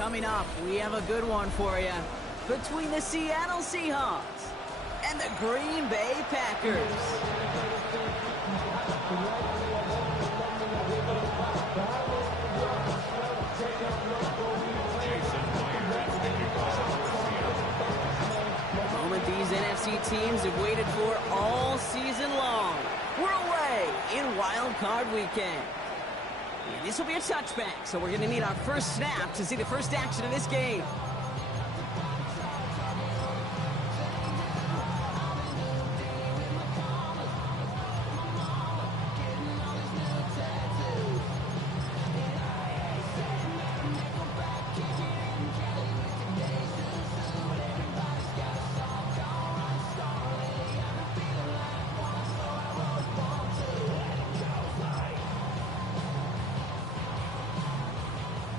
Coming up, we have a good one for you. Between the Seattle Seahawks and the Green Bay Packers. The moment these NFC teams have waited for all season long. We're away in Wildcard weekend. And this will be a touchback, so we're going to need our first snap to see the first action of this game.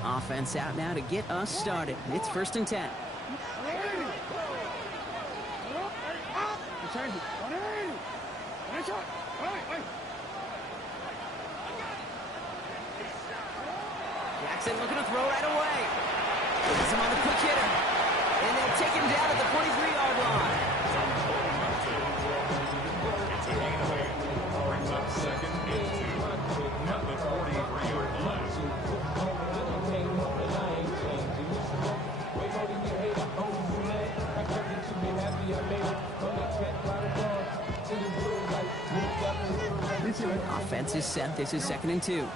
Offense out now to get us started. It's 1st and 10. Jackson looking to throw right away. Puts him on the quick hitter. And they'll take him down at the 43-yard line. Brings up 2nd and 2 at the 43-yard line. Offense is set. This is 2nd and 2.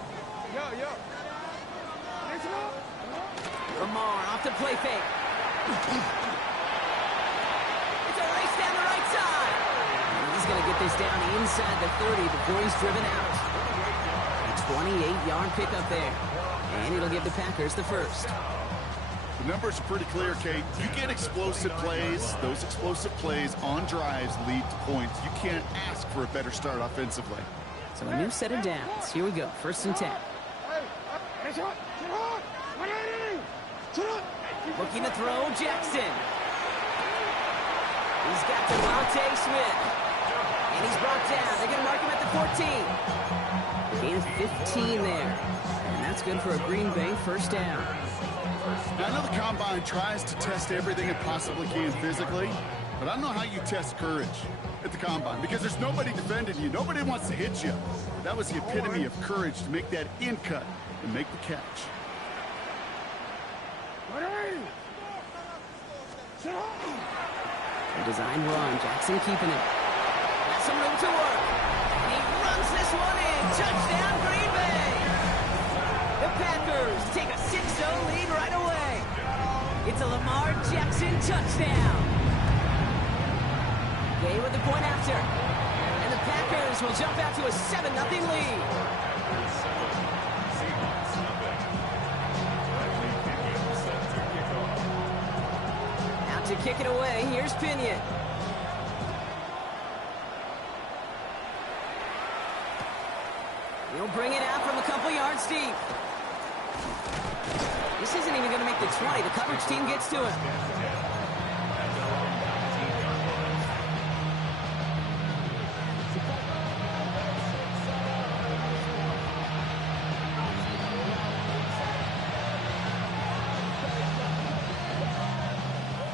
Lamar off the play fake. It's a race down the right side. And he's going to get this down inside the 30 before he's driven out. A 28-yard pickup there. And it'll give the Packers the first. The numbers are pretty clear, Kate. You get explosive plays. Those explosive plays on drives lead to points. You can't ask for a better start offensively. So a new set of downs. Here we go. 1st and 10. Looking to throw, Jackson. He's got Devontae Smith. And he's brought down. They're going to mark him at the 14. Gain of 15 there. And that's good for a Green Bay first down. Now, I know the Combine tries to test everything it possibly can physically, but I don't know how you test courage at the Combine because there's nobody defending you. Nobody wants to hit you. That was the epitome of courage to make that in cut and make the catch. A design run. Jackson keeping it. Has some room to work. And he runs this one in. Touchdown, Green Bay. The Packers take a 6-0 lead right away. It's a Lamar Jackson touchdown. Gay with the point after. And the Packers will jump out to a 7-0 lead. Out to kick it away, here's Pinion. He'll bring it out from a couple yards deep. This isn't even going to make the 20. The coverage team gets to him.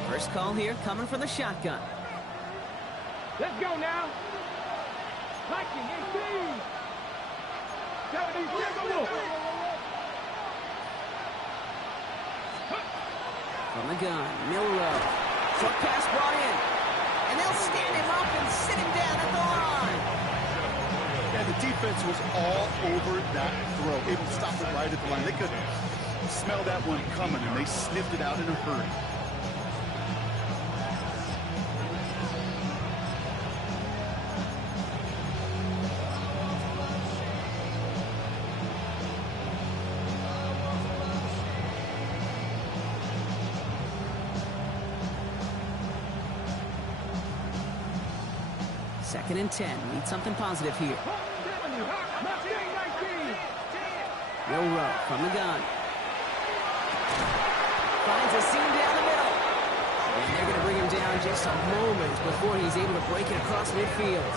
First call here coming from the shotgun. Let's go now. Liking indeed. From the gun, Milrow. Short pass brought in. And they'll stand him up and sit him down at the line. Yeah, the defense was all over that throw, able to stop it right at the line. They could smell that one coming, and they sniffed it out in a hurry. Second and 10. Need something positive here. Milrow from the gun. Finds a seam down the middle. And they're going to bring him down just a moment before he's able to break it across midfield.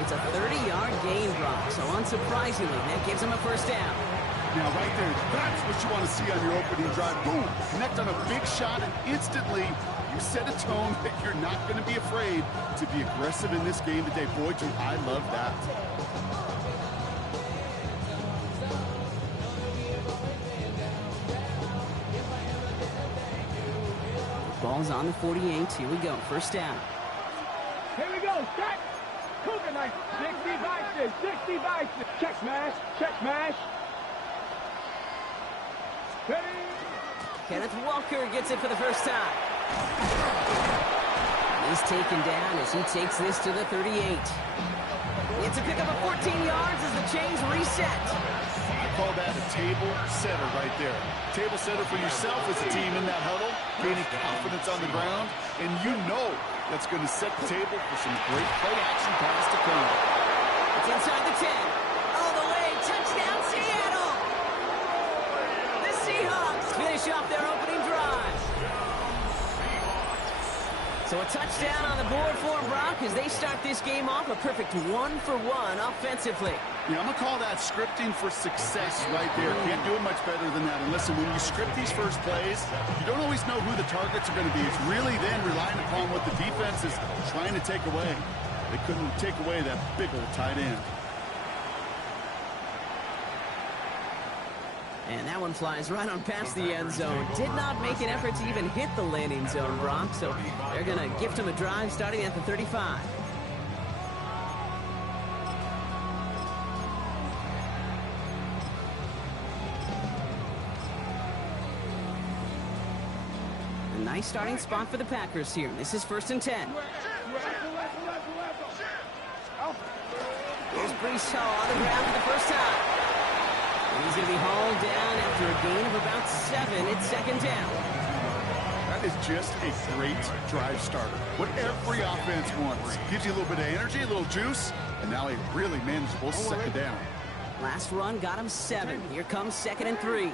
It's a 30-yard gain drop, so unsurprisingly, that gives him a first down. Now, right there, that's what you want to see on your opening drive. Boom! Connect on a big shot, and instantly you set a tone that you're not going to be afraid to be aggressive in this game today. Boy, do I love that. Ball's on the 48. Here we go. First down. Here we go. Set. Cougar knife. 60 biceps. 60 biceps. Check smash. Check smash. Ready. Kenneth Walker gets it for the first time. He's taken down as he takes this to the 38. It's a pickup of 14 yards as the chains reset. I call that a table setter right there. Table setter for yourself as a team in that huddle, gaining confidence on the ground, and you know that's going to set the table for some great play-action pass to come. It's inside the 10. All the way. Touchdown, Seattle. The Seahawks finish off their opening drive. So a touchdown on the board for Brock as they start this game off a perfect 1-for-1 offensively. Yeah, I'm going to call that scripting for success right there. Can't do it much better than that. And listen, when you script these first plays, you don't always know who the targets are going to be. It's really then relying upon what the defense is trying to take away. They couldn't take away that big old tight end. And that one flies right on past the end zone. Did not make an effort to even hit the landing zone, Brock. So they're going to gift him a drive starting at the 35. A nice starting spot for the Packers here. This is 1st and 10. Here's Brees Hall on the ground for the first time. And he's going to be hauled down after a gain of about 7. It's 2nd down. That is just a great drive starter. What every offense wants. Gives you a little bit of energy, a little juice, and now a really manageable 2nd down. Last run got him 7. Here comes 2nd and 3.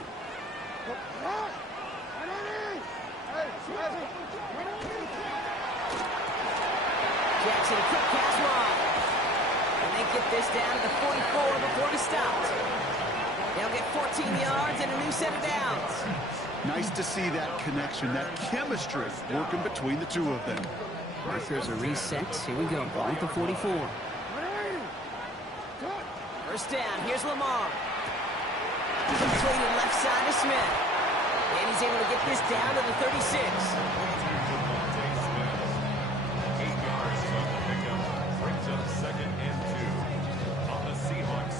Jackson, a quick pass wide. And they get this down to the 44 before he stopped. They'll get 14 yards and a new set of downs. Nice to see that connection, that chemistry working between the two of them. Markers are reset. Here we go. Ball at the 44. First down. Here's Lamar. Completed left side to Smith. And he's able to get this down to the 36.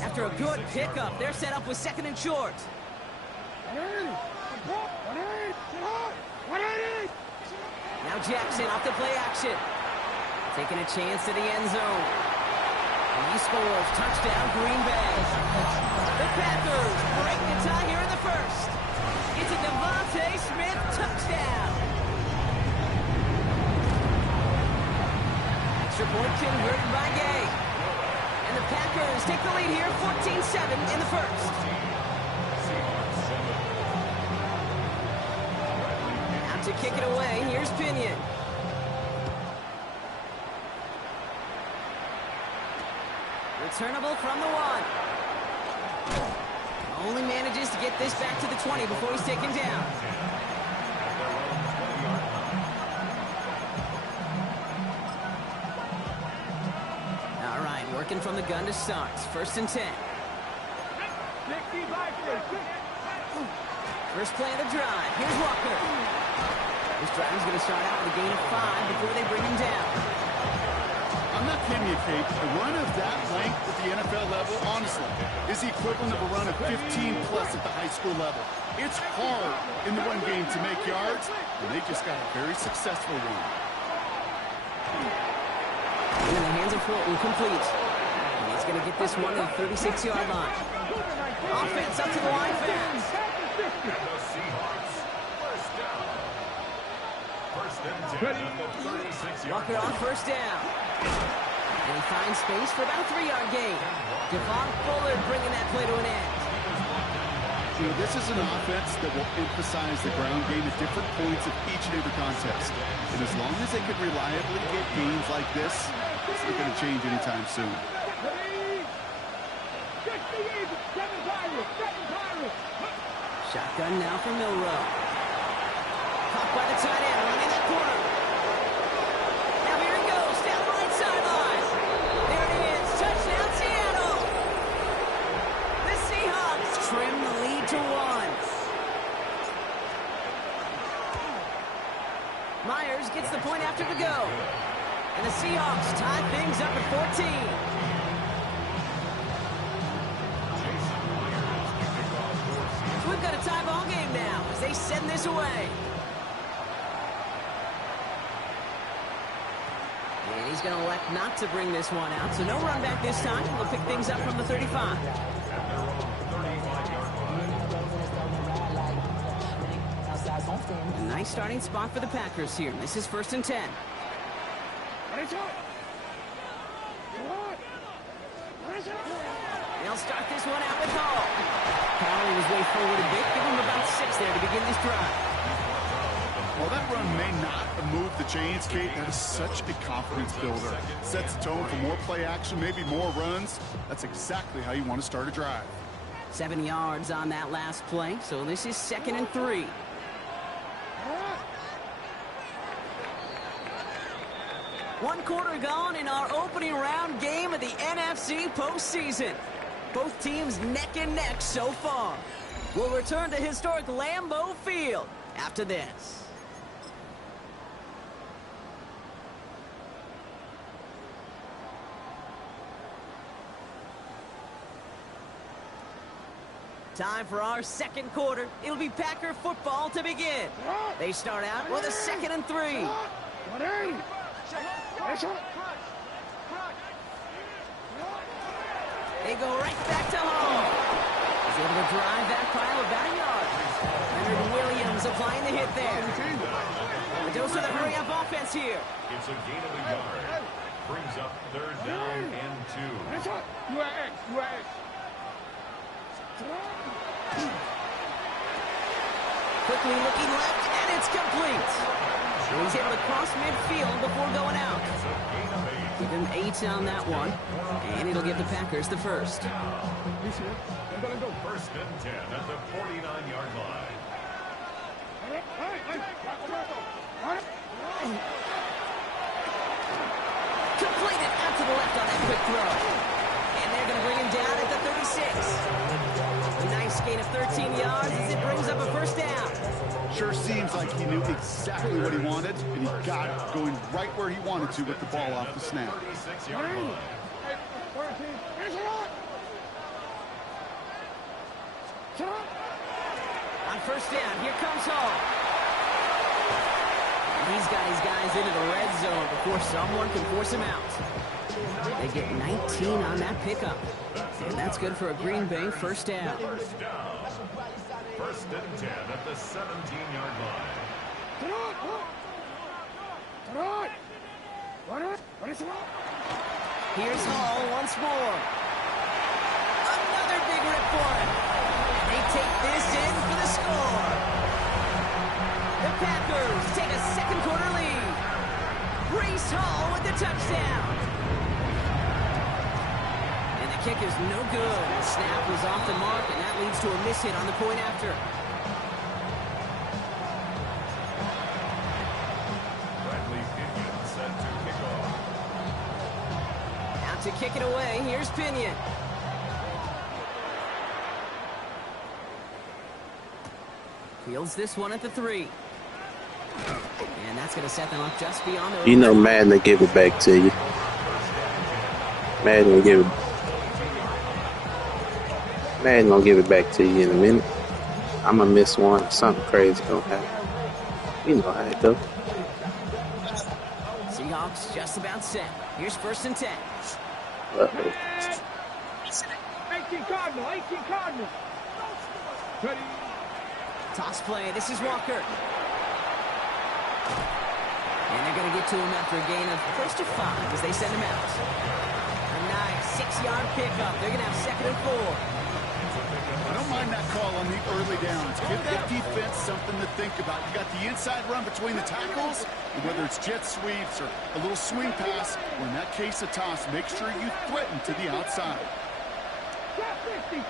After a good pickup, they're set up with 2nd and short. Now Jackson off the play action. Taking a chance to the end zone. And he scores. Touchdown, Green Bay. The Packers break the tie here in the first. It's a Devontae Smith touchdown. Extra point converted by Gay. And the Packers take the lead here, 14-7 in the first. Out to kick it away, here's Pinion. Returnable from the 1. Only manages to get this back to the 20 before he's taken down. All right, working from the gun to start. 1st and 10. First play of the drive. Here's Walker. This drive is going to start out with a gain of 5 before they bring him down. I'm not kidding you, Kate. A run of that length at the NFL level, honestly, is the equivalent of a run of 15-plus at the high school level. It's hard in the run game to make yards, and they just got a very successful one. In the hands of Fulton, complete. And he's going to get this one to the 36-yard line. Offense up to the line fans. Walker on first down. And he finds space for about a 3-yard gain. Devon Fuller bringing that play to an end. You know, this is an offense that will emphasize the ground game at different points of each and every contest. And as long as they can reliably get gains like this, it's not going to change anytime soon. Shotgun now for Milrow. Caught by the tight end, running that corner. Now here he goes, down the right sideline. There it is, touchdown Seattle. The Seahawks trim the lead to 1. Myers gets the point after to go. And the Seahawks tie things up at 14. So we've got a tie ball game now as they send this away. And he's going to elect not to bring this one out. So no run back this time. We'll pick things up from the 35. A nice starting spot for the Packers here. This is 1st and 10. They'll start this one out with Hall. Cowley was way forward a bit. Give him about 6 there to begin this drive. Well, that run may not have moved the chains, Kate. That is such a confidence builder. Sets the tone for more play action, maybe more runs. That's exactly how you want to start a drive. 7 yards on that last play, so this is 2nd and 3. One quarter gone in our opening round game of the NFC postseason. Both teams neck and neck so far. We'll return to historic Lambeau Field after this. Time for our second quarter. It'll be Packer football to begin. They start out with a 2nd and 3. They go right back to Hall. He's able to drive that pile about a yard. Leonard Williams applying the hit there. A dose of the hurry-up offense here. It's a gain of a yard. Brings up 3rd down and 2. Quickly looking left, and it's complete. So he's able to cross midfield before going out. Give him 8 on that one, and it'll give the Packers the first. 1st and 10 at the 49-yard line. Completed out to the left on that quick throw. And they're going to bring him down at the 36. A nice gain of 13 yards as it brings up a 1st down. Sure seems like he knew exactly what he wanted, and he got it going right where he wanted to with the ball off the snap. 36-yard line. On 1st down, here comes Hall. And he's got his guys into the red zone before someone can force him out. They get 19 on that pickup. And that's good for a Green Bay 1st down. 1st and 10 at the 17-yard line. Here's Hall once more. Another big rip for him. And they take this in for the score. The Packers take a 2nd quarter lead. Breece Hall with the touchdown. And the kick is no good. The snap was off the mark, and that leads to a miss hit on the point after. Set to kick off. Out to kick it away, here's Pinion. Fields this one at the 3. And that's going to set them up just beyond the... You know Madden will give it back to you. Madden will give it... Madden gonna give it back to you in a minute. I'm gonna miss one. Something crazy gonna happen. You know how it goes. Seahawks just about set. Here's 1st and 10. Uh-oh. 18 Cardinal. Ready. Toss play. This is Walker. And they're going to get to him after a gain of close to 5 as they send him out. A nice 6-yard pickup. They're going to have 2nd and 4. I don't mind that call on the early downs. Give that defense something to think about. You got the inside run between the tackles, and whether it's jet sweeps or a little swing pass, or in that case a toss, make sure you threaten to the outside. Trap 50.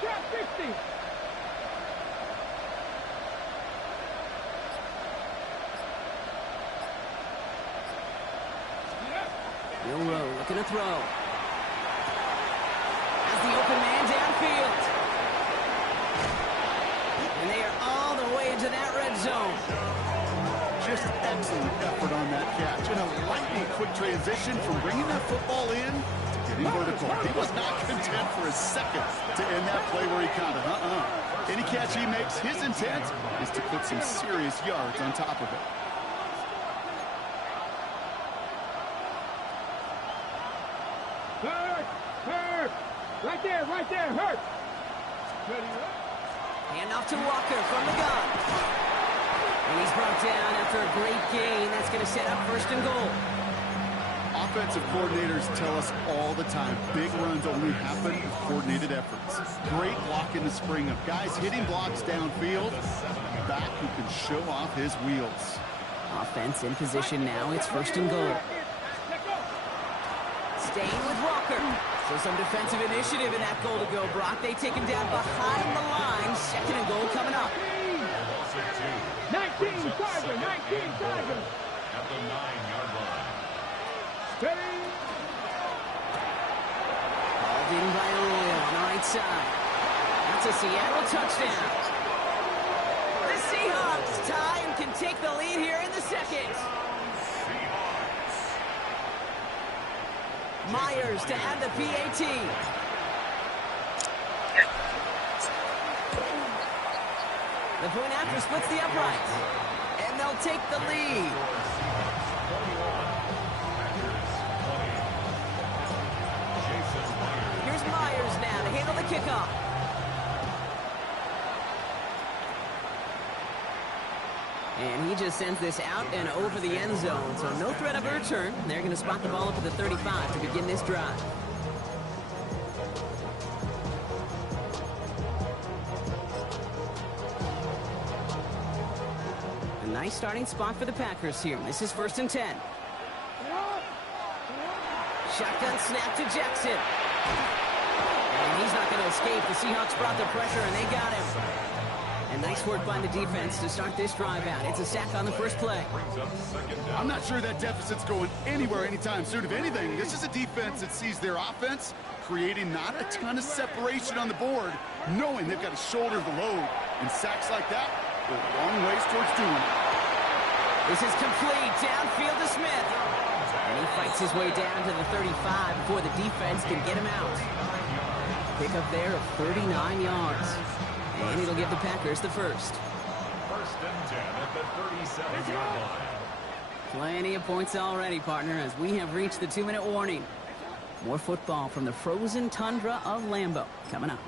Milrow looking to throw. Has the open man downfield. And they are all the way into that red zone. Just excellent effort on that catch. And a lightning quick transition from bringing that football in to getting vertical. He was not content for a second to end that play where he counted. Any catch he makes, his intent is to put some serious yards on top of it. Hurt! Right there, Hurt! Hand off to Walker from the gun. And he's brought down after a great gain. That's going to set up 1st and goal. Offensive coordinators tell us all the time, big runs only happen with coordinated efforts. Great block in the spring of guys hitting blocks downfield. Back who can show off his wheels. Offense in position now. It's 1st and goal. Staying with Walker. So some defensive initiative in that goal to go. Brock, they take him down behind the line. 2nd and goal coming up. 19 Tiger! At the 9-yard line. Steady! Balled in by Arroyo on the right side. That's a Seattle touchdown. The Seahawks tie and can take the lead here in the 2nd. Myers to add the PAT. The point after splits the uprights. And they'll take the lead. Here's Myers now to handle the kickoff. And he just sends this out and over the end zone. So no threat of a return. They're going to spot the ball up at the 35 to begin this drive. A nice starting spot for the Packers here. This is 1st and 10. Shotgun snap to Jackson. And he's not going to escape. The Seahawks brought the pressure and they got him. And nice work by the defense to start this drive out. It's a sack on the first play. I'm not sure that deficit's going anywhere anytime soon. If anything, this is a defense that sees their offense creating not a ton of separation on the board, knowing they've got to shoulder the load. And sacks like that go a long ways towards doing it. This is complete. Downfield to Smith. And he fights his way down to the 35 before the defense can get him out. Pick up there of 39 yards. And it'll give the Packers the 1st. 1st and 10 at the 37-yard line. Plenty of points already, partner, as we have reached the 2-minute warning. More football from the frozen tundra of Lambeau coming up.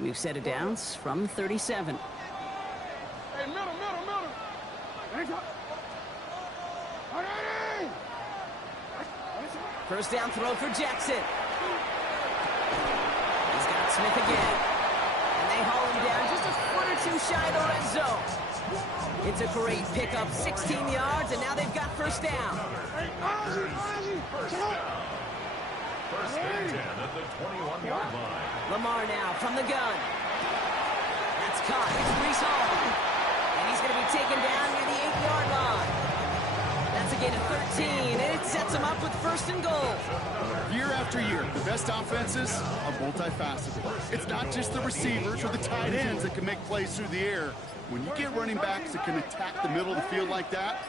We've set it down from 37. Hey, middle! First down throw for Jackson. He's got Smith again. And they haul him down just a foot or two shy of the red zone. It's a great pickup, 16 yards, and now they've got 1st down. First and 10 at the 21-yard line. Lamar now from the gun. That's caught. It's Brees Hall. And he's going to be taken down near the 8-yard line. That's a gain of 13, and it sets him up with 1st and goal. Year after year, the best offenses are multifaceted. It's not just the receivers or the tight ends that can make plays through the air. When you get running backs that can attack the middle of the field like that,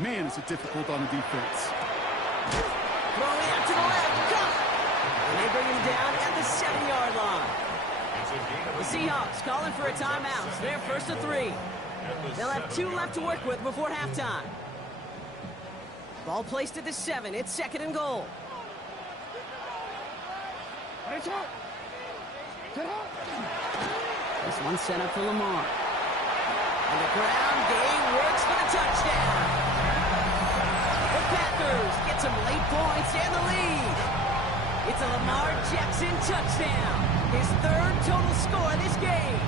man, is it difficult on the defense. Throwing out to the left. Cut! And they bring him down at the 7-yard line. The Seahawks calling for a timeout. So they're 1st and 3. They'll have 2 left to work with before halftime. Ball placed at the 7. It's 2nd and goal. This one set up for Lamar. And the ground game works for the touchdown. The Packers get some late points and the lead. It's a Lamar Jackson touchdown. His 3rd total score this game.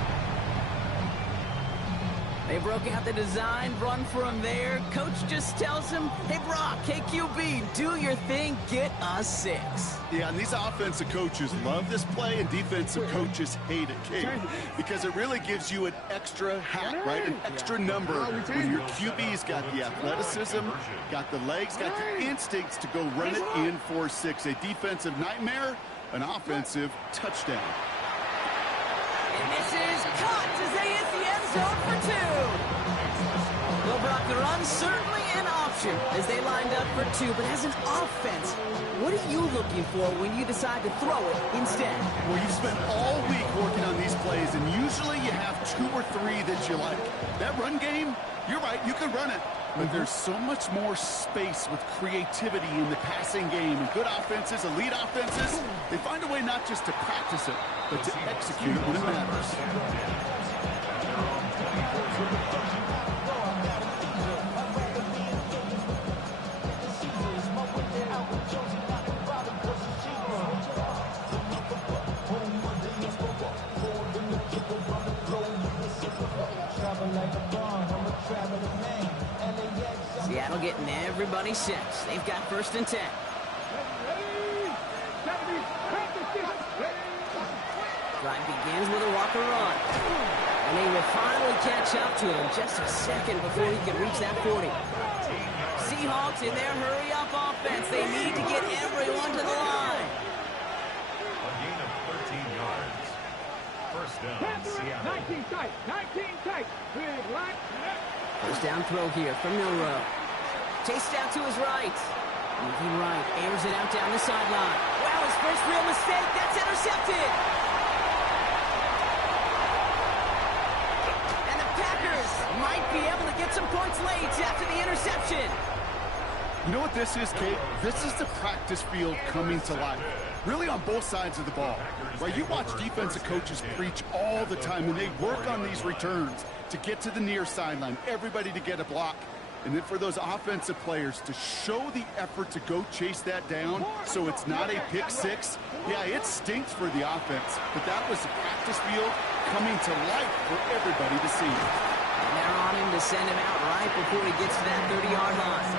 They broke out the design, run for him there. Coach just tells him, hey, Brock, hey, QB, do your thing, get a 6. Yeah, and these offensive coaches love this play, and defensive coaches hate it, Kate, because it really gives you an extra hat, right? An extra number when your QB's got the athleticism, got the legs, got the instincts to go run it in for 6. A defensive nightmare, an offensive touchdown. And this is caught as they hit the end zone for 2. Well, Brock, the run's certainly an option as they lined up for 2. But as an offense, what are you looking for when you decide to throw it instead? Well, you've spent all week working on these plays, and usually you have 2 or 3 that you like. That run game, you're right, you can run it. But there's so much more space with creativity in the passing game. And good offenses, elite offenses, they find a way not just to practice it, but to execute it when it matters. Seattle getting everybody set. They've got 1st and 10. Drive begins with a walker run. And they will finally catch up to him just a second before he can reach that 40. Seahawks in their hurry-up offense. They need to get everyone to the line. A gain of 13 yards. First down, Seattle. 19 tight, 19 tight. Big line. First down throw here from Milrow. Chased out to his right. Moving right, airs it out down the sideline. Wow, his first real mistake. That's intercepted. And the Packers might be able to get some points late after the interception. You know what this is, Kate? This is the practice field coming to life. Really on both sides of the ball. Right? You watch defensive coaches preach all the time when they work on these returns to get to the near sideline, everybody to get a block. And then for those offensive players to show the effort to go chase that down so it's not a pick 6. Yeah, it stinks for the offense, but that was the practice field coming to life for everybody to see. And they're on him to send him out right before he gets to that 30-yard line.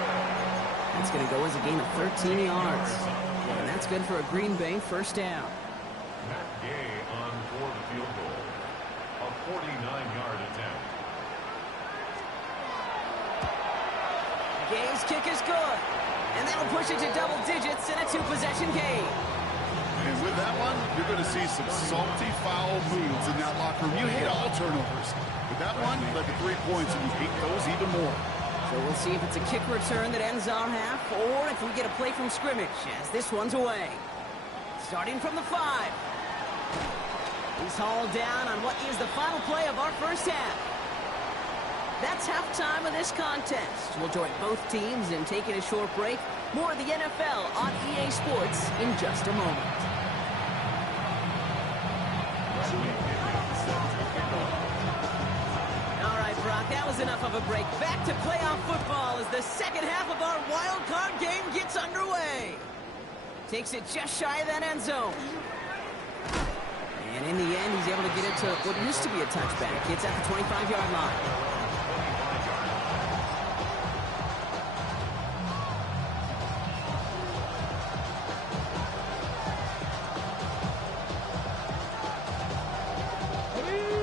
That's going to go as a gain of 13 yards. And that's good for a Green Bay first down. Matt Gay on for the field goal. A 49-yard attempt. Gay's kick is good. And that'll push it to double digits in a 2-possession game. And with that one, you're going to see some salty, foul moves in that locker room. You hate all turnovers. But that one led to 3 points, and you hate those even more. So we'll see if it's a kick return that ends our half, or if we get a play from scrimmage as this one's away. Starting from the 5. He's hauled down on what is the final play of our first half. That's halftime of this contest. We'll join both teams in taking a short break. More of the NFL on EA Sports in just a moment. All right, Brock, that was enough of a break. Back to playoff football as the second half of our wild card game gets underway. Takes it just shy of that end zone. And in the end, he's able to get it to what used to be a touchback. It's at the 25-yard line.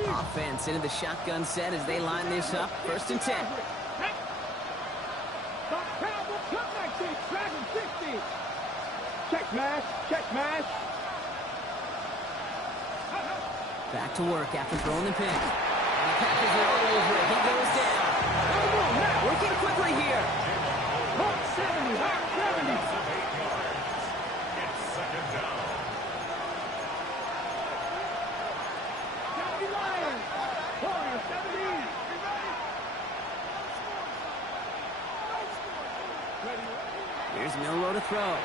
Offense into the shotgun set as they line this up. 1st and 10. Check mash, check mash. Back to work after throwing the pick. And the Packers are all over it. He goes down. Working quickly here. 70, 70. It's second down. Here's Milrow to throw.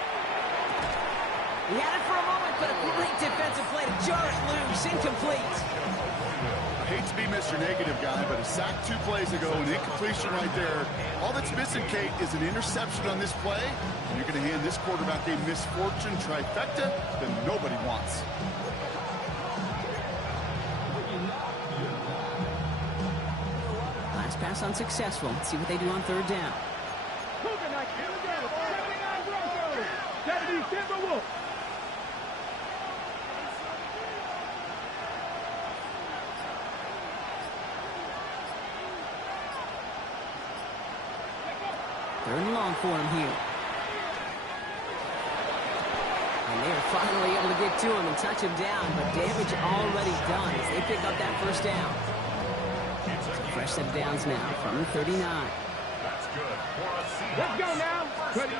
He had it for a moment, but a great defensive play to jar it loose. Incomplete. I hate to be Mr. Negative guy, but a sack 2 plays ago, an incompletion right there. All that's missing, Kate, is an interception on this play. And you're going to hand this quarterback a misfortune trifecta that nobody wants. First pass unsuccessful. Let's see what they do on third down. Cougar Knights, here we go. 79 Broncos. 70 Timberwolves. Third and long for him here. And they are finally able to get to him and touch him down, but damage already done as they pick up that first down. So fresh set of downs now from the 39. That's good for a Seahawks. Let's go now. Ready.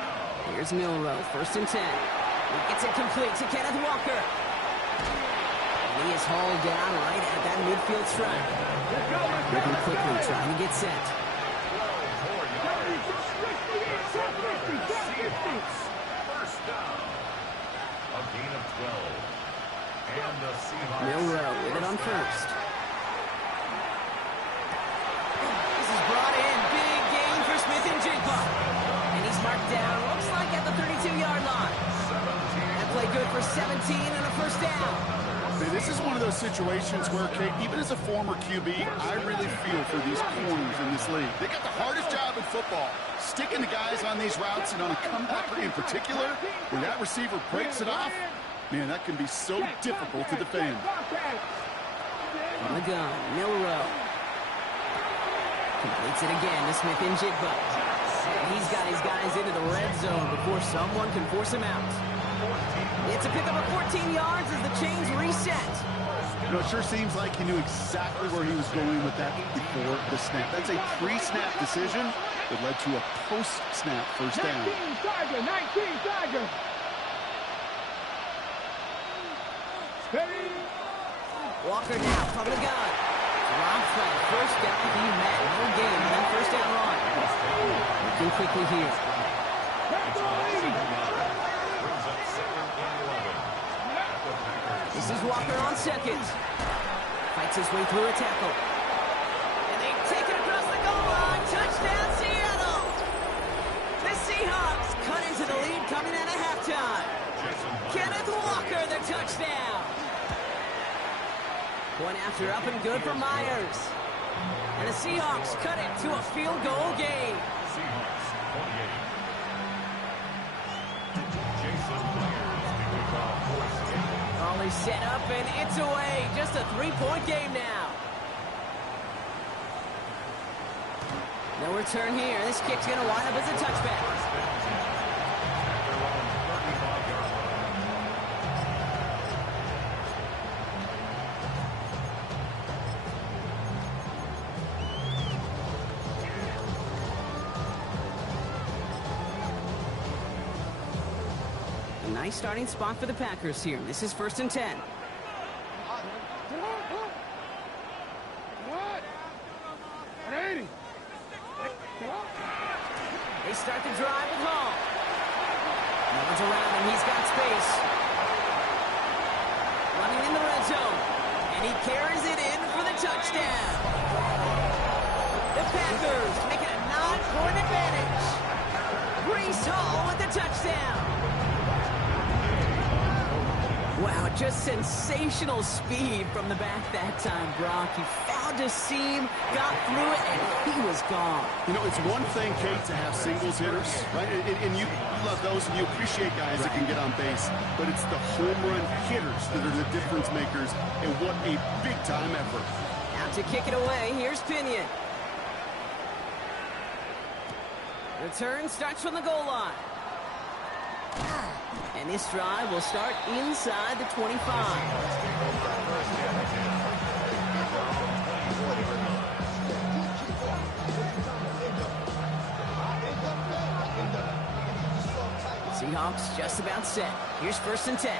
Here's Milrow, first and 10. He gets it complete to Kenneth Walker. And he is hauled down right at that midfield stripe. Let's go. Let's go. Moving quickly, trying to get set. 50. First down. A gain of 12. And the Seahawks. Milrow with it on first. This is brought in. Big gain for Smith and Jigba. And he's marked down, looks like at the 32-yard line. That play good for 17 and a first down. Man, this is one of those situations where, Kate, even as a former QB, I really feel for these corners in this league. They got the hardest job in football, sticking the guys on these routes and on a comebacker in particular, where that receiver breaks it off. Man, that can be so difficult to defend. On the gun, Milrow. Completes it again to Smith and Jigba. And he's got his guys into the red zone before someone can force him out. It's a pickup of 14 yards as the chains reset. You know, it sure seems like he knew exactly where he was going with that before the snap. That's a pre-snap decision that led to a post-snap first down. 19 Tiger. Steady. Walker now from the gun. Rob Fred, first down he met. No gain on that first down run. Looking quickly here. This is Walker on second. Fights his way through a tackle. And they take it across the goal line. Touchdown, Seattle. The Seahawks cut into the lead coming out of halftime. Kenneth Walker, the touchdown. One after up and good for Myers. And the Seahawks cut it to a field goal game. Seahawks 28. Jason Myers picking up fourth down. All is set up and it's away. Just a 3-point game now. No return here. This kick's going to wind up as a touchback. A nice starting spot for the Packers here. This is first and 10. They start the drive with Hall. No one's around him. He's got space. Running in the red zone. And he carries it in for the touchdown. The Packers make it a 9-point advantage. Breece Hall with the touchdown. Wow, just sensational speed from the back that time, Brock. He found a seam, got through it, and he was gone. You know, it's one thing, Kate, to have singles hitters, right? And you love those, and you appreciate guys that can get on base. But it's the home run hitters that are the difference makers, and what a big-time effort. Out to kick it away, here's Pinion. Return starts from the goal line. And this drive will start inside the 25. Seahawks just about set. Here's first and 10.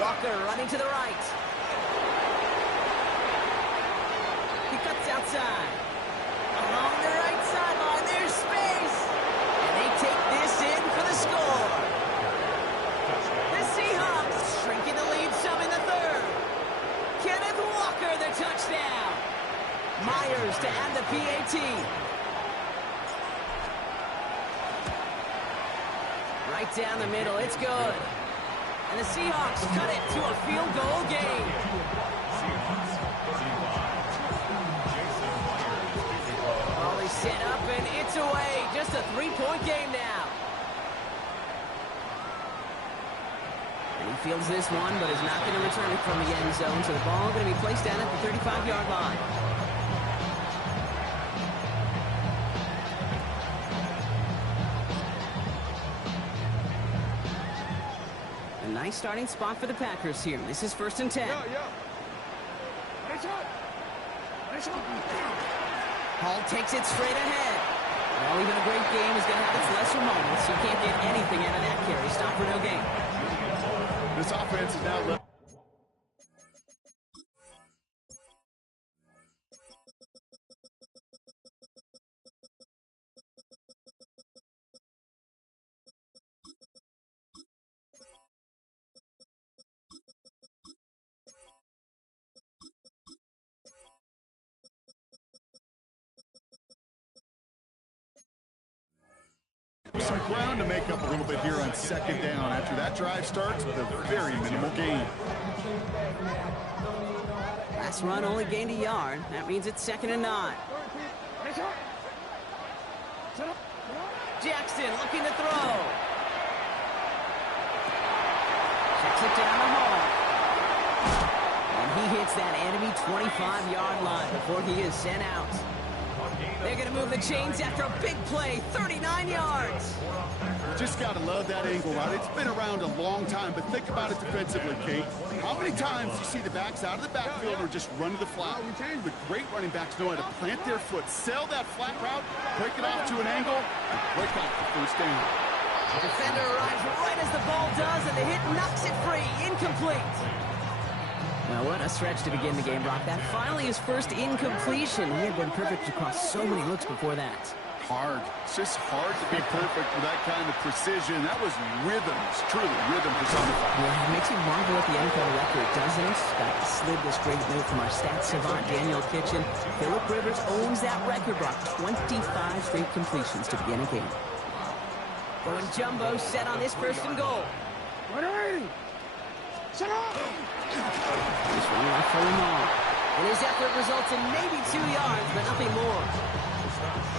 Walker running to the right. He cuts outside. Along the right sideline, there's space. And they take this in for the score. The Seahawks shrinking the lead some in the third. Kenneth Walker, the touchdown. Myers to add the PAT. Right down the middle, it's good. And the Seahawks cut it to a field goal game. Seahawks 35. Ball is set up, and it's away. Just a 3-point game now. And he fields this one, but is not going to return it from the end zone. So the ball going to be placed down at the 35-yard line. A nice starting spot for the Packers here. This is 1st and 10. Hall takes it straight ahead. Well, even a great game is going to have its lesser moments. You can't get anything out of that carry. Stop for no gain. This offense is now... some ground to make up a little bit here on 2nd down after that drive starts with a very minimal gain. Last run only gained a yard. That means it's 2nd and 9. Jackson looking to throw. Checks it down the hall. And he hits that enemy 25-yard line before he is sent out. They're going to move the chains after a big play, 39 yards. You just got to love that angle route. It's been around a long time, but think about it defensively, Kate. How many times do you see the backs out of the backfield or just run to the flat? The great running backs know how to plant their foot, sell that flat route, break it off to an angle, and break off the first down. The defender arrives right as the ball does, and the hit knocks it free. Incomplete. Well, what a stretch to begin the game, Brock. That finally his first incompletion. He had been perfect across so many looks before that. Hard. It's just hard to be perfect with that kind of precision. That was rhythm. It's truly rhythm personified. Yeah, it makes you marvel at the NFL record, doesn't it? Got to slid this great note from our stats savant, Daniel Kitchen. Phillip Rivers owns that record, Brock. 25 straight completions to begin a game. Going jumbo set on this 1st and goal. This one left for Lamar. And his effort results in maybe 2 yards, but nothing more.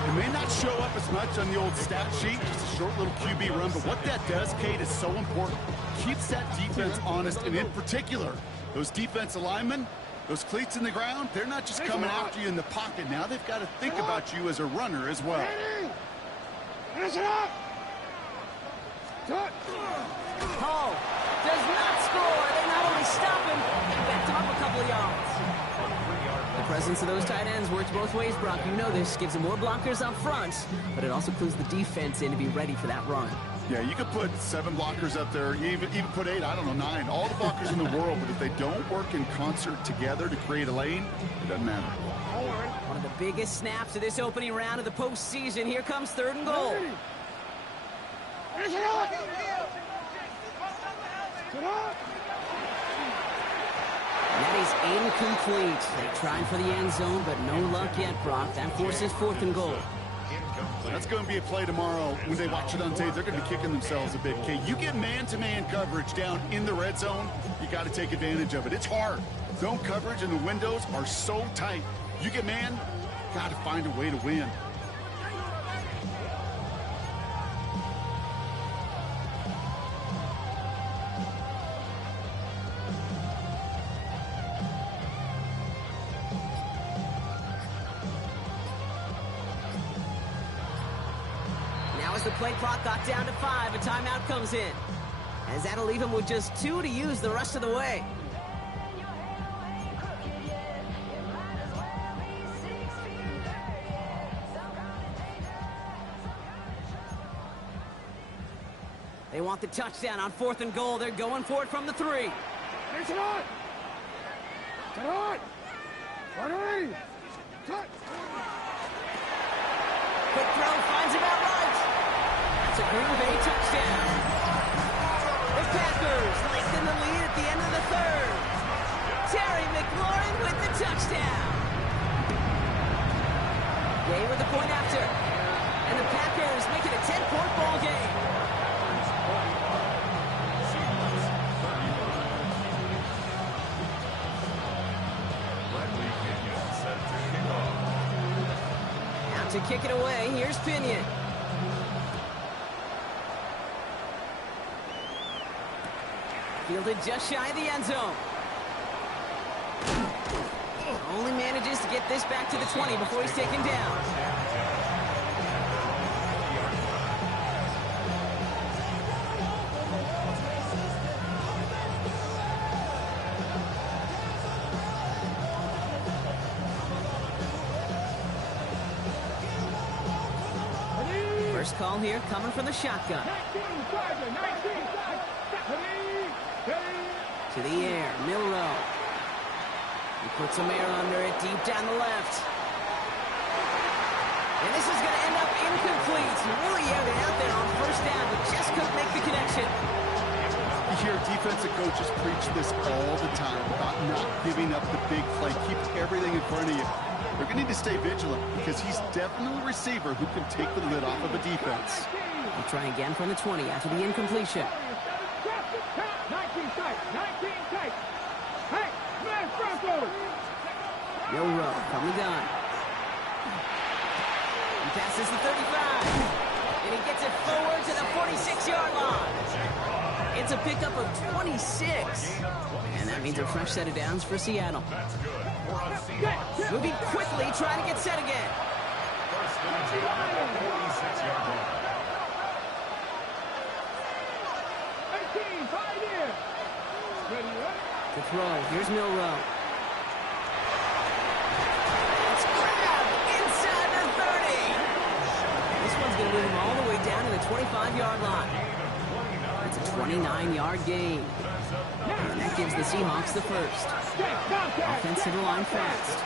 It may not show up as much on the old stat sheet, just a short little QB run, but what that does, Kate, is so important. Keeps that defense honest, and in particular, those defense linemen, those cleats in the ground, they're not just coming after you in the pocket. Now they've got to think about you as a runner as well. Hall does not score. They not only stop him, they backed him up a couple of yards. The presence of those tight ends works both ways, Brock. You know this. Gives them more blockers up front, but it also clues the defense in to be ready for that run. Yeah, you could put 7 blockers up there, even put 8, I don't know, 9, all the blockers in the world, but if they don't work in concert together to create a lane, it doesn't matter. One of the biggest snaps of this opening round of the postseason. Here comes 3rd and goal. That is incomplete. They tried for the end zone, but no luck yet, Brock. That forces 4th and goal. That's going to be a play tomorrow. When they watch it on tape, they're going to be kicking themselves a bit. Okay, you get man-to-man coverage down in the red zone, you got to take advantage of it. It's hard. Zone coverage and the windows are so tight. You get man, got to find a way to win. As the play clock got down to 5, a timeout comes in. As that'll leave him with just 2 to use the rest of the way. They want the touchdown on 4th and goal. They're going for it from the 3. Quick throw finds him out right. That's a Green Bay touchdown. The Packers lengthen the lead at the end of the 3rd. Terry McLaurin with the touchdown. Gay with the point after. And the Packers make it a 10-point ball game. to kick it away. Here's Pinion. Fielded just shy of the end zone. Only manages to get this back to the 20 before he's taken down. First call here coming from the shotgun. To the air, Milroe. He puts some air under it, deep down the left. And this is going to end up incomplete. Really aired it out there on first down, but just couldn't make the connection. You hear defensive coaches preach this all the time about not giving up the big play. Keep everything in front of you. They're going to need to stay vigilant because he's definitely a receiver who can take the lid off of a defense. We'll try again from the 20 after the incompletion. 19 tight, 19 tight. Hey, smash Bronco. Milroe from the gun. He passes the 35. And he gets it forward to the 46-yard line. It's a pickup of 26. And that means a fresh set of downs for Seattle. Moving quickly, trying to get set again. First down to the 46-yard line. 18, fight in. To throw, here's Milroe. It's grabbed inside the 30. This one's going to move him all the way down to the 25-yard line. That's a 29-yard gain. And that gives the Seahawks the first. Offense to the line fast.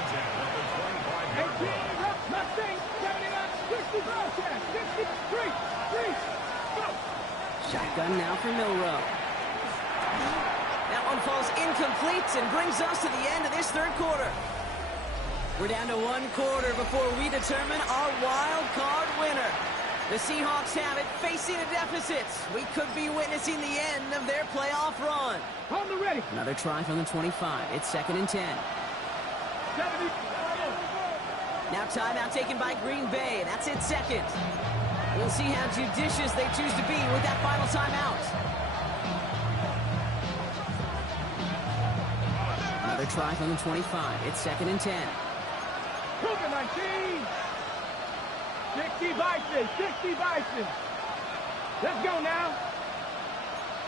Shotgun now for Milroe. That one falls incomplete and brings us to the end of this third quarter. We're down to one quarter before we determine our wild card winner. The Seahawks have it, facing a deficit. We could be witnessing the end of their playoff run. On the ready. Another try from the 25. It's 2nd and 10. 70. Now timeout taken by Green Bay. That's it, second. We'll see how judicious they choose to be with that final timeout. Another try from the 25. It's 2nd and 10. Cougar 19. 60 Bison, 60 Bison. Let's go now.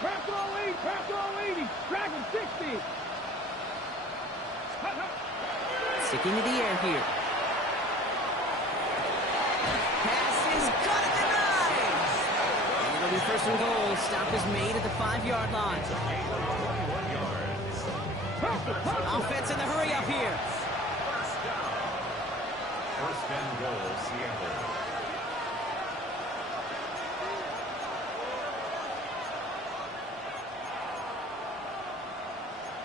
Press on lead, Dragon 60. Sticking to the air here. Pass is cut at the 9. And it'll be first and goal. Stop is made at the 5-yard line. Offense in the hurry up here. First and goal, Seattle.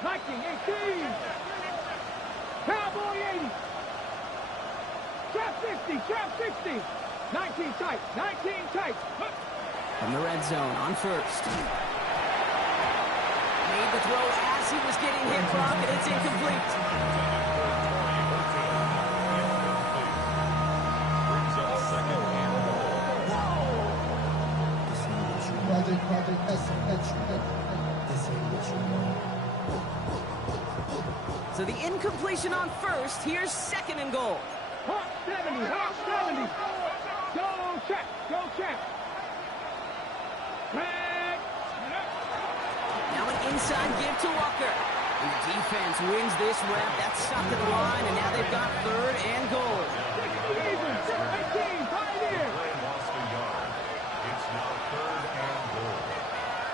Viking 18. Cowboy 80. Trap 60, trap 60. 19 tight, 19 tight. From the red zone on first. Made the throw as he was getting hit, Brock, and it's incomplete. Brings up second and So the incompletion on first. Here's 2nd and goal. Hawk 70, Hawk 70. Go check, go check. Back. Now an inside give to Walker. And the defense wins this rep. That's stopped at the line, and now they've got 3rd and goal. 18, fight in. lost a yard. It's now 3rd and goal.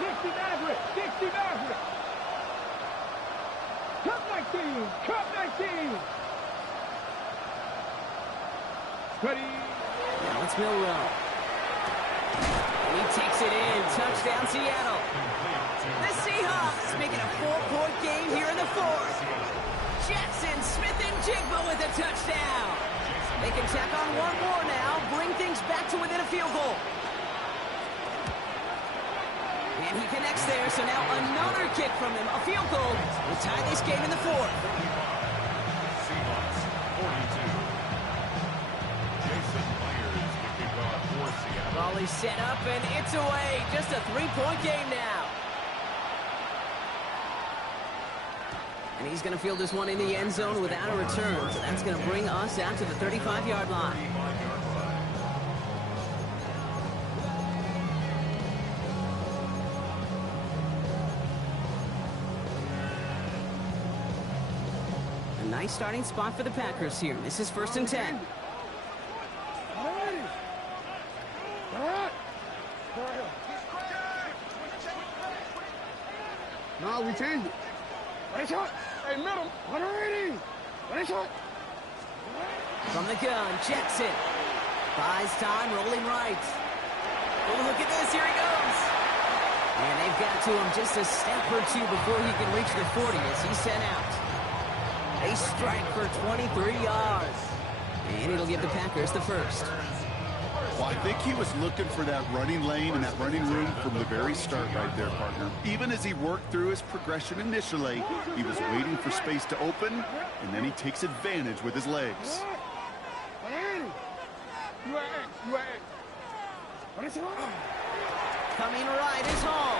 60 Maverick, 60 Maverick. Cup 19, Cup 19. Ready. Now it's Milroe. And he takes it in. Touchdown, Seattle. The Seahawks making a 4-point game here in the 4th. Jackson, Smith, and Jigba with a touchdown. They can tack on one more now, bring things back to within a field goal. And he connects there, so now another kick from him, a field goal, will tie this game in the 4th. Seahawks 42. Jason Ball is set up, and it's away. Just a three-point game now. And he's going to field this one in the end zone without a return. So that's going to bring us out to the 35-yard line. A nice starting spot for the Packers here. This is 1st and 10. No, we changed it. Hey, middle. From the gun, Jackson. Buys time, rolling right. Oh, look at this. Here he goes. And they've got to him just a step or two before he can reach the 40 as he's sent out. A strike for 23 yards. And it'll give the Packers the first. Well, I think he was looking for that running lane and that running room from the very start right there, partner. Even as he worked through his progression initially, he was waiting for space to open, and then he takes advantage with his legs. Coming right is Hall.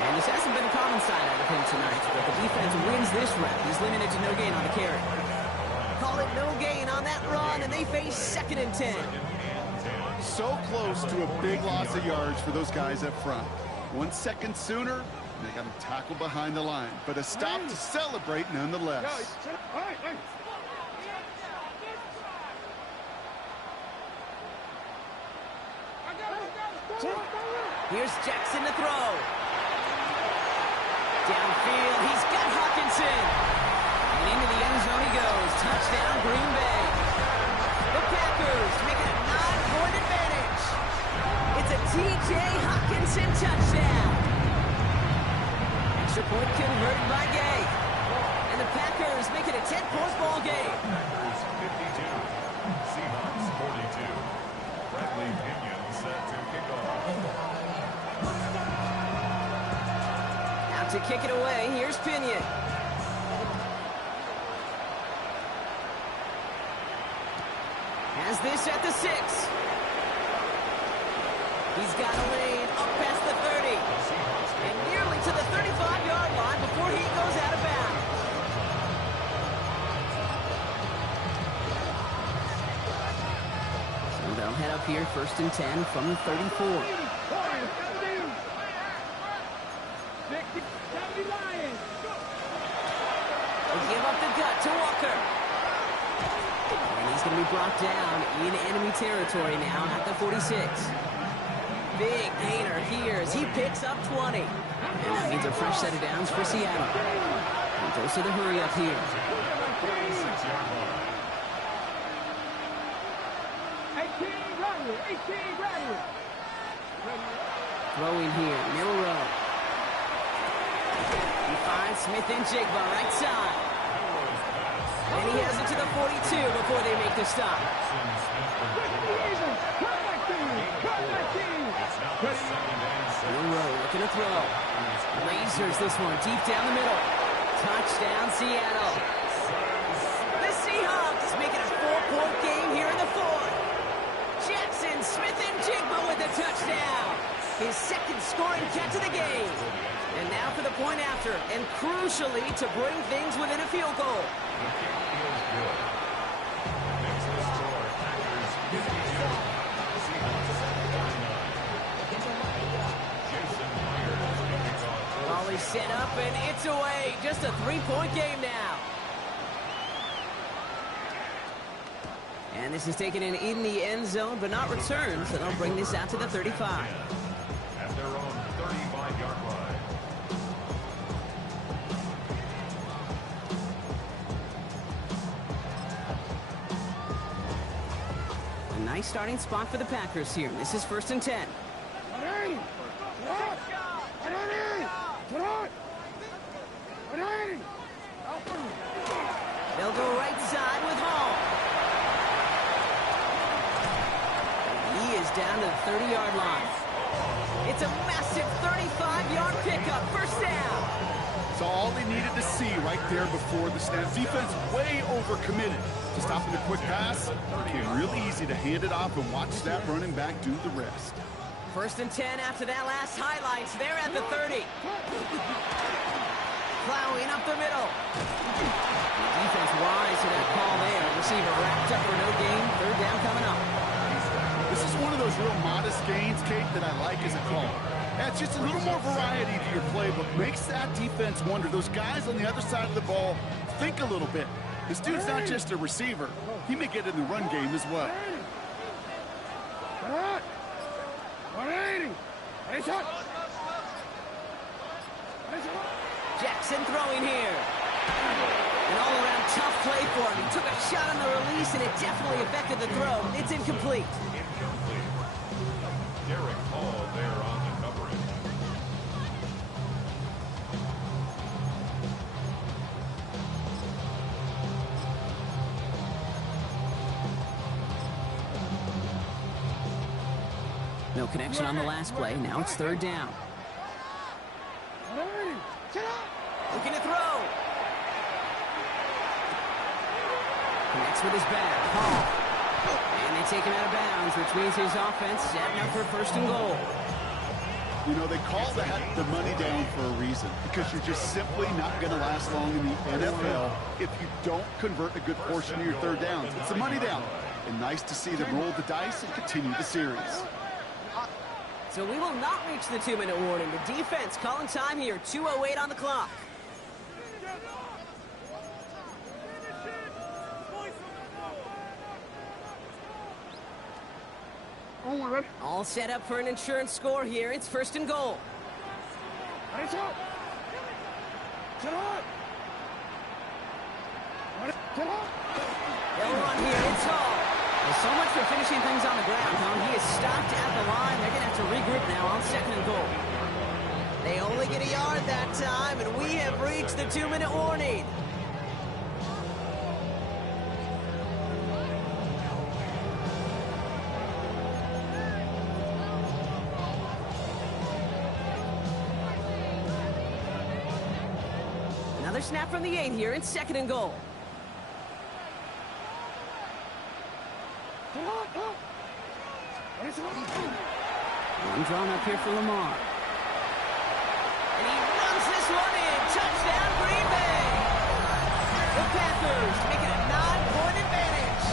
And this hasn't been a common side out of him tonight, but the defense wins this rep. He's limited to no gain on the carry. Call it no gain on that run, and they face 2nd and 10. So close to a big loss of yards for those guys up front. 1 second sooner, and they got him tackled behind the line. But a stop to celebrate nonetheless. Here's Jackson to throw. Downfield, he's got Hawkinson. And into the end zone he goes. Touchdown, Green Bay. The Packers make it a 9-point advantage. It's a T.J. Hawkinson touchdown. Extra point converted by Gay. And the Packers make it a 10-point ball game. Packers 52, Seahawks 42. Bradley Pinion set to kick off. Out to kick it away, here's Pinion. Has this at the 6. He's got a lane up past the 30. And nearly to the 35-yard line before he goes out of bounds. So they'll head up here 1st and 10 from the 34. They give up the gut to Walker. And he's going to be brought down in enemy territory now at the 46. Big gainer here as he picks up 20. And that means a fresh set of downs for Seattle. And goes to the hurry up here. Throwing here, middle row. He finds Smith and Jigba right side. And he has it to the 42 before they make the stop. Middle row looking to throw. Lasers this one deep down the middle. Touchdown Seattle. The Seahawks make it a 4-point game here in the 4th. Jackson, Smith and Jigba with a touchdown. His 2nd scoring catch of the game. And now for the point after, and crucially to bring things within a field goal. Ball is set up, and it's away. Just a 3-point game now. And this is taken in the end zone, but not returned, so they'll bring this out to the 35. At their own 35-yard line. A nice starting spot for the Packers here. This is 1st and 10. They'll go right side with Hall. He is down to the 30-yard line. It's a massive 35-yard pickup. First down. So all they needed to see right there before the snap. Defense way overcommitted to stopping the quick pass. It became really easy to hand it off and watch that running back do the rest. First and 10 after that last highlights. They're at the 30. Plowing up the middle. Defense wise to that call there. Receiver wrapped up for no gain. Third down coming up. This is one of those real modest gains, Kate, that I like as a call. That's just a little more variety to your playbook. Makes that defense wonder. Those guys on the other side of the ball think a little bit. This dude's not just a receiver. He may get in the run game as well. 180. Jackson throwing here. An all-around tough play for him. He took a shot on the release, and it definitely affected the throw. It's incomplete. Derek Hall there on the coverage. No connection on the last play. Now it's third down. Looking to throw. Connects with his back. Hall. And they take him out of bounds, which means his offense setting up for first and goal. You know, they call that the money down for a reason, because you're just simply not going to last long in the NFL if you don't convert a good portion of your third downs. It's a money down. And nice to see them roll the dice and continue the series. So we will not reach the 2-minute warning. The defense calling time here. 2:08 on the clock. All set up for an insurance score here. It's first and goal. They'll run here. It's Hall. Well, so much for finishing things on the ground, Tom. He is stopped at the line. They're going to have to regroup now on second and goal. They only get a yard that time, and we have reached the 2-minute warning. Another snap from the 8 here. It's second and goal. One drawn up here for Lamar. And he runs this one in. Touchdown, Green Bay. The Packers make it a 9-point advantage.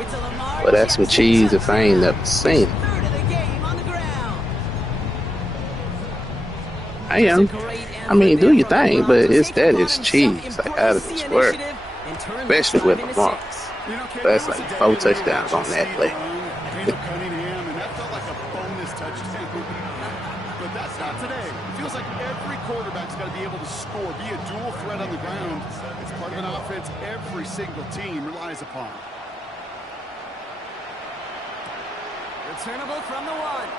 It's a Lamar. Well, that's some cheese if I ain't never seen it. Third of the game on the ground. I am. I mean, do your thing, but that is cheese. Like, out of this world. Especially with Lamar. That's like 4 touchdowns on that play. Cunningham, and that felt like a bonus touchdown. But that's not today. It feels like every quarterback's got to be able to score, be a dual threat on the ground. It's part of an offense every single team relies upon. Returnable from the 1.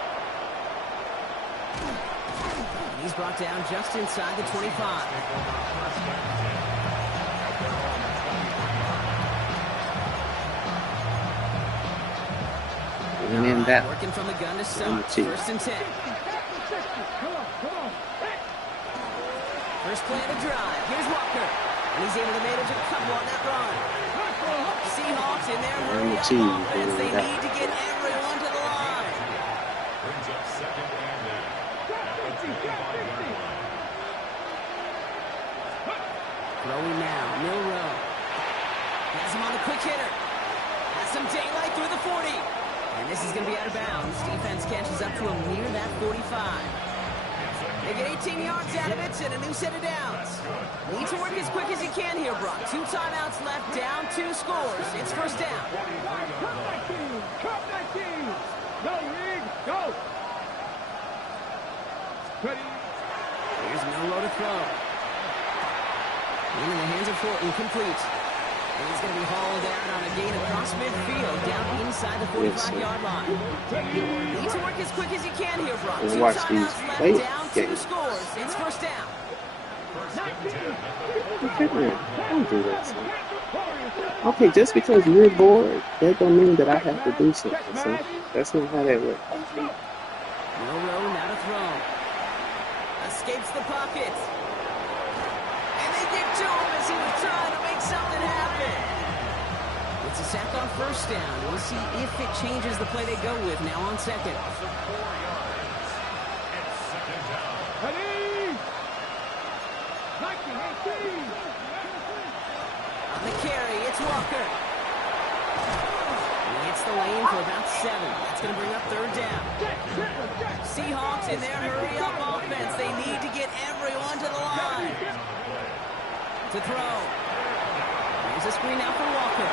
And he's brought down just inside the 25. And then that working from the gun to start. First and 10. First play of the drive. Here's Walker. And he's able to manage a couple on that run. Seahawks in their hurry up offense. They need to get everyone to the line. Brings up second and 8. Throwing now. Milrow. Has him on the quick hitter. Has some daylight through the 40. And this is going to be out of bounds. Defense catches up to him near that 45. They get 18 yards out of it and a new set of downs. Need to work as quick as you can here, Brock. 2 timeouts left, down 2 scores. It's first down. Come 19. Go, Reed. Go. Ready. Here's Milrow to throw. In the hands of Fortin, complete. And he's going to be hauled out on a gain across midfield, down inside the 45-yard line. Need to work as quick as you can here, Brock. 2 timeouts left, down 2 scores. It's first down. Don't do that. Okay, just because you're bored, that don't mean that I have to do something. So that's not how that works. Milrow now to throw. Escapes the pocket. And they get to him as he was trying to make something happen. With It's a sack on first down. We'll see if it changes the play they go with now on second. On the carry, it's Walker. He hits the lane for about 7. That's going to bring up third down. Seahawks in their hurry-up offense. They need to get everyone to the line. To throw. Here's a screen out for Walker.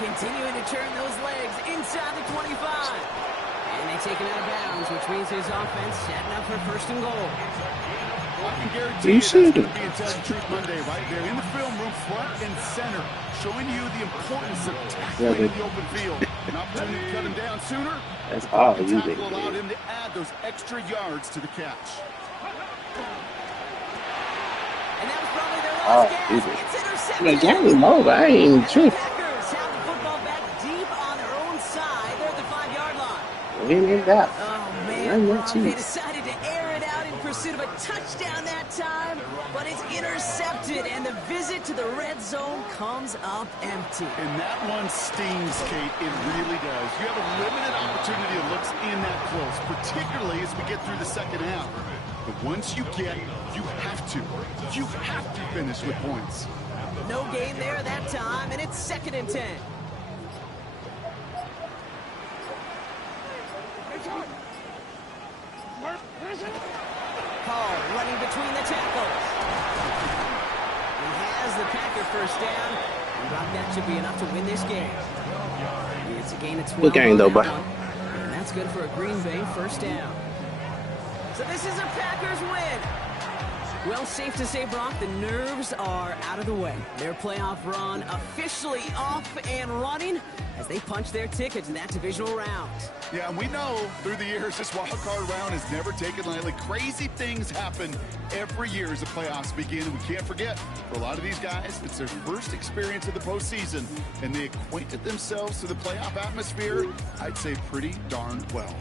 Continuing to turn those legs inside the 25. And they take him out of bounds, which means his offense setting up for first and goal. I can guarantee you that's going to be a Tell the Truth Monday right there in the film room, front and center, showing you the importance of tackling in the open field. An opportunity to cut him down sooner. That's all the you tackle allowed him to add those extra yards to the catch. And that was probably their last gasp. It's intercepted. The game over. I ain't true. Packers have the football back deep on their own side. They're at the 5-yard line. Oh, man, Rob, they decided to air it out in pursuit of a touchdown that time, but it's intercepted, and the visit to the red zone comes up empty. And that one stings, Kate. It really does. You have a limited opportunity that looks in that close, particularly as we get through the second half. But once you get, you have to finish with points. No gain there that time, and it's 2nd and 10. Hall running between the tackles. He has the Packer first down. And Rob, that should be enough to win this game. It's a gain of 12. Good game, though, but and that's good for a Green Bay first down. So this is a Packers win. Well, safe to say, Brock, the nerves are out of the way. Their playoff run officially off and running as they punch their ticket to that divisional round. Yeah, and we know through the years this wildcard round is never taken lightly. Crazy things happen every year as the playoffs begin, and we can't forget, for a lot of these guys, it's their first experience of the postseason, and they acquainted themselves to the playoff atmosphere, I'd say pretty darn well.